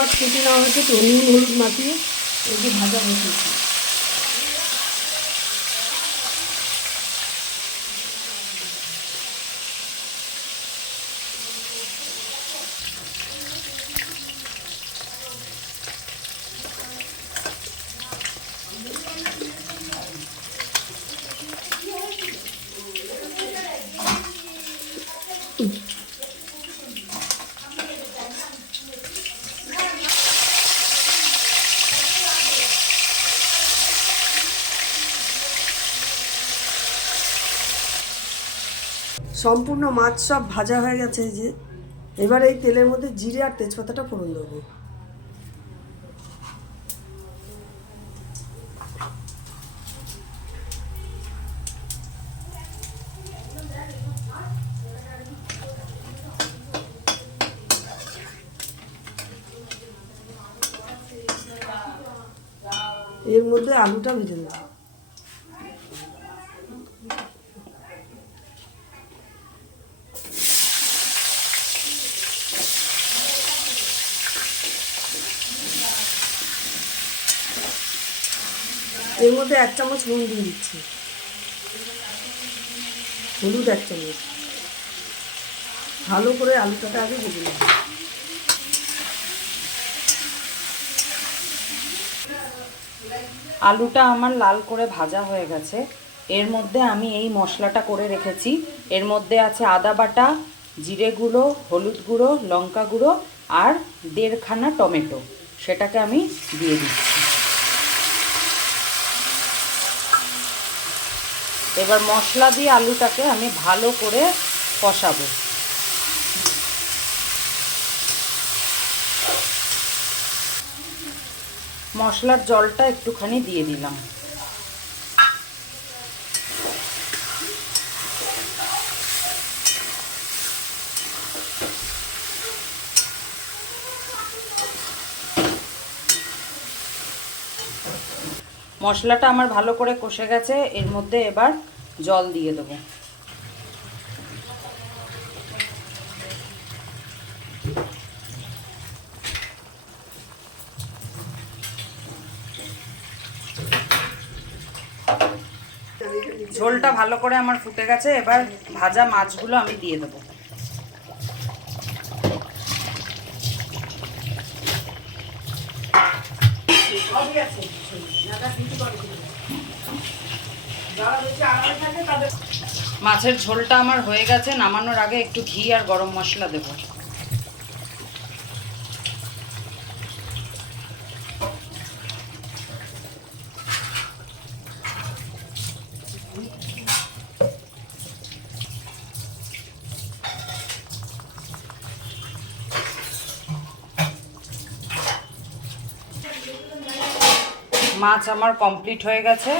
মাছ কেটে নেওয়া হয়েছে, তো নুন হলুদ মাখিয়ে এই যে ভাজা বসিয়েছি। সম্পূর্ণ মাছ সব ভাজা হয়ে গেছে। যে এবার এই তেলের মধ্যে জিরে আর তেজপাতাটা ফোড়ন দেবো। এর মধ্যে আলুটা ভেজে নেব। এর মধ্যে 1 চামচ নুন দিয়ে দিচ্ছি, হলুদ 1 চামচ। ভালো করে আলুটাকে আগে ভেজে নেব। আলুটা আমার লাল করে ভাজা হয়ে গেছে। এর মধ্যে আমি এই মশলাটা করে রেখেছি। এর মধ্যে আছে আদা বাটা, জিরে গুঁড়ো, হলুদ গুঁড়ো, লঙ্কা গুঁড়ো আর 1.5 খানা টমেটো। সেটাকে আমি দিয়ে দিচ্ছি। এবার মশলা দিয়ে আলুটাকে আমি ভালো করে কষাবো। মশলার জলটা একটুখানি দিয়ে দিলাম। মশলাটা আমার ভালো করে কষে গেছে। এর মধ্যে এবার জল দিয়ে দেবো। ঝোলটা ভালো করে আমার ফুটে গেছে। এবার ভাজা মাছগুলো আমি দিয়ে দেবো। মাছের ঝোলটা আমার হয়ে গেছে। নামানোর আগে একটু ঘি আর গরম মশলা দেব। মাছ আমার কমপ্লিট হয়ে গেছে।